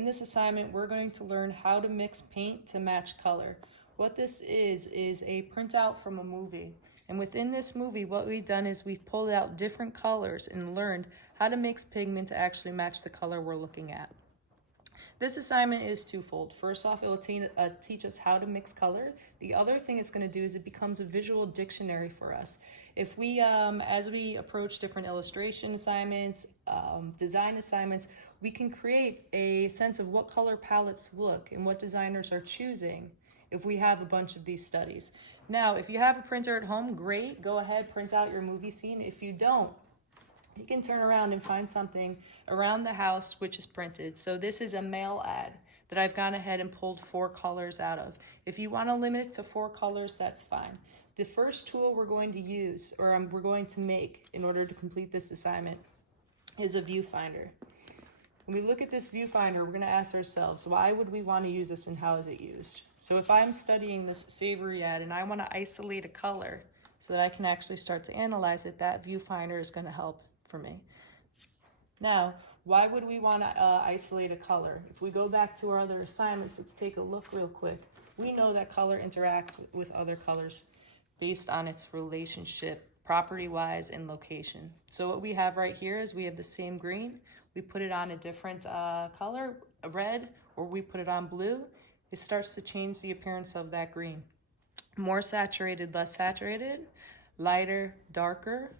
In this assignment, we're going to learn how to mix paint to match color. What this is a printout from a movie. And within this movie, what we've done is we've pulled out different colors and learned how to mix pigment to actually match the color we're looking at. This assignment is twofold. First off, it will teach us how to mix color. The other thing it's going to do is it becomes a visual dictionary for us. If we, as we approach different illustration assignments, design assignments, we can create a sense of what color palettes look and what designers are choosing if we have a bunch of these studies. Now, if you have a printer at home, great, go ahead, print out your movie scene. If you don't, you can turn around and find something around the house which is printed. So this is a mail ad that I've gone ahead and pulled 4 colors out of. If you want to limit it to 4 colors, that's fine. The first tool we're going to use, or we're going to make in order to complete this assignment, is a viewfinder. When we look at this viewfinder, we're going to ask ourselves, why would we want to use this and how is it used? So if I'm studying this savory ad and I want to isolate a color so that I can actually start to analyze it, that viewfinder is going to help for me. Now, why would we want to isolate a color? If we go back to our other assignments, let's take a look real quick. We know that color interacts with other colors based on its relationship, property-wise and location. So what we have right here is we have the same green. We put it on a different color, a red, or we put it on blue. It starts to change the appearance of that green. More saturated, less saturated, lighter, darker,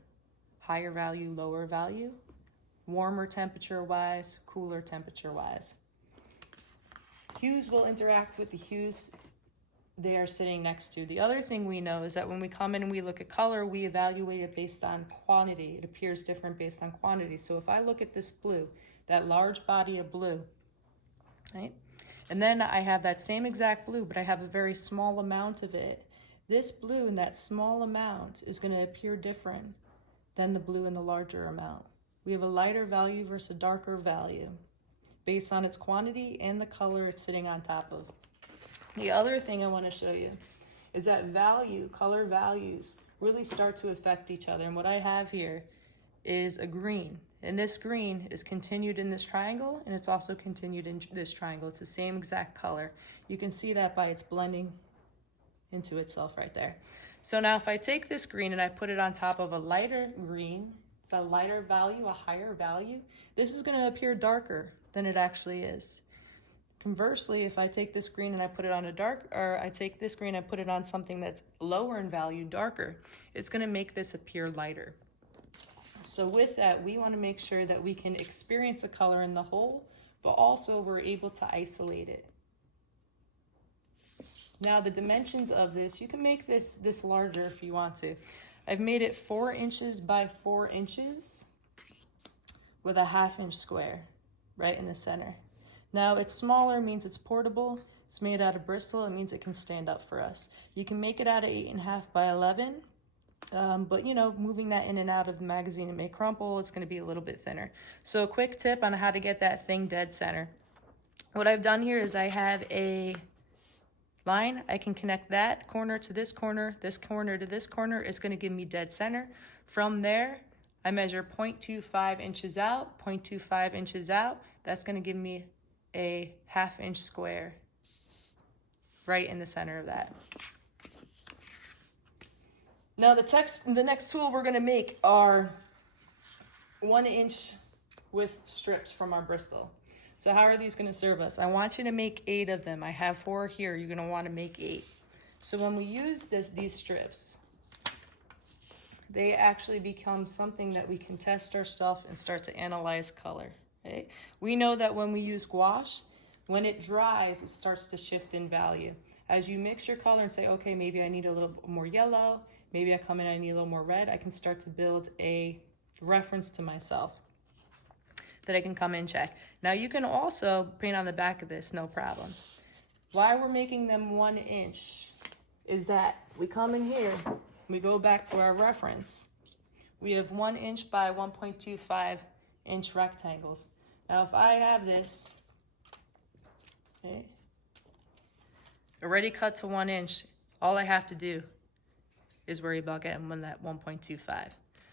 higher value, lower value, warmer temperature-wise, cooler temperature-wise. Hues will interact with the hues they are sitting next to. The other thing we know is that when we come in and we look at color, we evaluate it based on quantity. It appears different based on quantity. So if I look at this blue, that large body of blue, right? And then I have that same exact blue, but I have a very small amount of it. This blue in that small amount is going to appear different than the blue in the larger amount. We have a lighter value versus a darker value based on its quantity and the color it's sitting on top of. The other thing I want to show you is that color values really start to affect each other. And what I have here is a green. And this green is continued in this triangle, and it's also continued in this triangle. It's the same exact color. You can see that by its blending into itself right there. So now if I take this green and I put it on top of a lighter green, it's a lighter value, a higher value, this is going to appear darker than it actually is. Conversely, if I take this green and I put it on I take this green and put it on something that's lower in value, darker, it's going to make this appear lighter. So with that, we want to make sure that we can experience a color in the whole, but also we're able to isolate it. Now the dimensions of this, you can make this larger if you want to. I've made it 4 inches by 4 inches with a 1/2 inch square right in the center. Now it's smaller, means it's portable. It's made out of Bristol, it means it can stand up for us. You can make it out of 8.5 by 11, but you know, moving that in and out of the magazine, it may crumple, it's gonna be a little bit thinner. So a quick tip on how to get that thing dead center. What I've done here is I have a line. I can connect that corner to this corner to this corner. It's going to give me dead center. From there, I measure 0.25 inches out, 0.25 inches out. That's going to give me a 1/2 inch square right in the center of that. Now the next tool we're going to make are 1 inch width strips from our Bristol. So how are these going to serve us? I want you to make 8 of them. I have 4 here. You're going to want to make 8. So when we use these strips, they actually become something that we can test our stuff and start to analyze color. Okay? We know that when we use gouache, when it dries, it starts to shift in value. As you mix your color and say, okay, maybe I need a little more yellow, maybe I come in and I need a little more red, I can start to build a reference to myself that I can come and check. Now you can also paint on the back of this, no problem. Why we're making them 1 inch is that we come in here, we go back to our reference. We have 1 inch by 1.25 inch rectangles. Now if I have this, okay, already cut to 1 inch, all I have to do is worry about getting that 1.25.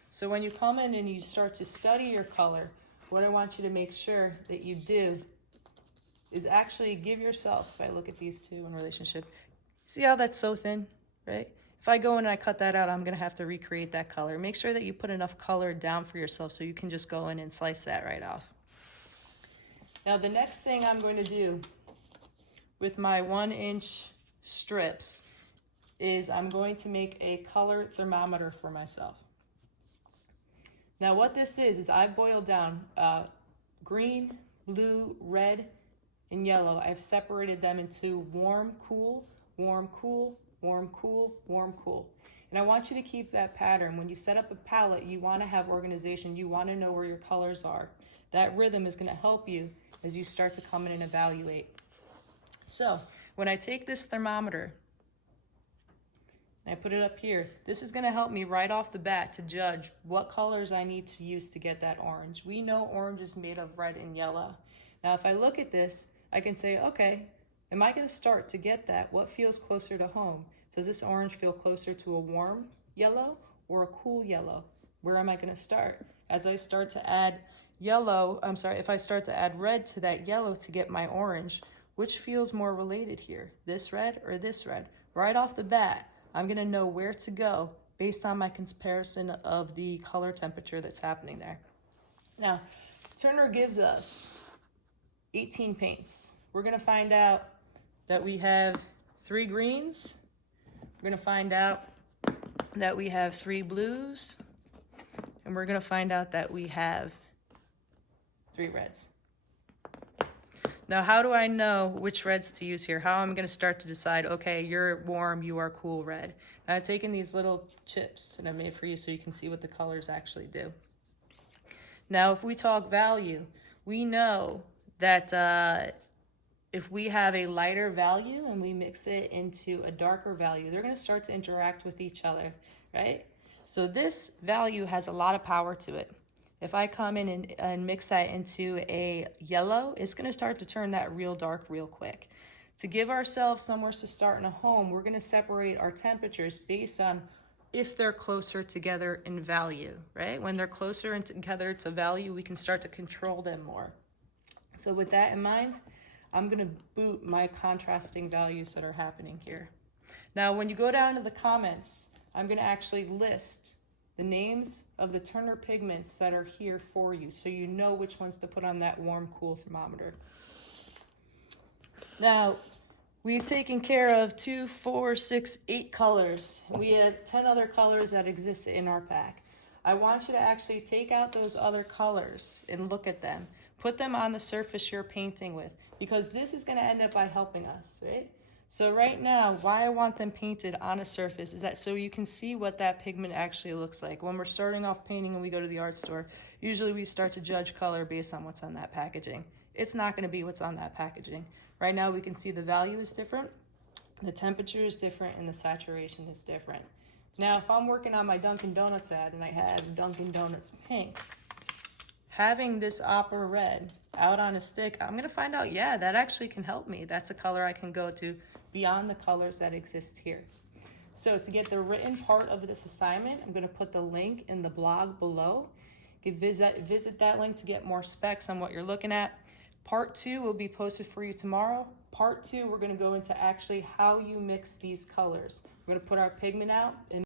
So when you come in and you start to study your color, what I want you to make sure that you do is actually give yourself, if I look at these two in relationship, see how that's so thin, right? If I go in and I cut that out, I'm gonna have to recreate that color. Make sure that you put enough color down for yourself so you can just go in and slice that right off. Now the next thing I'm going to do with my 1-inch strips is I'm going to make a color thermometer for myself. Now what this is I've boiled down green, blue, red, and yellow. I've separated them into warm, cool, warm, cool, warm, cool, warm, cool. And I want you to keep that pattern. When you set up a palette, you want to have organization. You want to know where your colors are. That rhythm is going to help you as you start to come in and evaluate. So when I take this thermometer and I put it up here, this is going to help me right off the bat to judge what colors I need to use to get that orange. We know orange is made of red and yellow. Now if I look at this, I can say, okay, am I going to start to get that? What feels closer to home? Does this orange feel closer to a warm yellow or a cool yellow? Where am I going to start? As I start to add if I start to add red to that yellow to get my orange, which feels more related here? This red or this red? Right off the bat, I'm going to know where to go based on my comparison of the color temperature that's happening there. Now, Turner gives us 18 paints. We're going to find out that we have 3 greens. We're going to find out that we have 3 blues. And we're going to find out that we have 3 reds. Now, how do I know which reds to use here? How am I going to start to decide, okay, you're warm, you are cool red. Now, I've taken these little chips and I made for you so you can see what the colors actually do. Now, if we talk value, we know that if we have a lighter value and we mix it into a darker value, they're going to start to interact with each other, right? So this value has a lot of power to it. If I come in and mix that into a yellow, it's going to start to turn that real dark real quick. To give ourselves somewhere to start in a home, we're going to separate our temperatures based on if they're closer together in value, right? When they're closer together to value, we can start to control them more. So with that in mind, I'm going to boot my contrasting values that are happening here. Now, when you go down to the comments, I'm going to actually list the names of the Turner pigments that are here for you so you know which ones to put on that warm, cool thermometer. Now, we've taken care of 2, 4, 6, 8 colors. We have 10 other colors that exist in our pack. I want you to actually take out those other colors and look at them. Put them on the surface you're painting with, because this is going to end up by helping us, right? So right now, why I want them painted on a surface is that so you can see what that pigment actually looks like. When we're starting off painting and we go to the art store, usually we start to judge color based on what's on that packaging. It's not going to be what's on that packaging. Right now we can see the value is different, the temperature is different, and the saturation is different. Now if I'm working on my Dunkin' Donuts ad and I have Dunkin' Donuts pink, having this opera red out on a stick, I'm going to find out, yeah, that actually can help me. That's a color I can go to beyond the colors that exist here. So to get the written part of this assignment, I'm going to put the link in the blog below. You can visit that link to get more specs on what you're looking at. Part 2 will be posted for you tomorrow. Part 2, we're going to go into actually how you mix these colors. We're going to put our pigment out and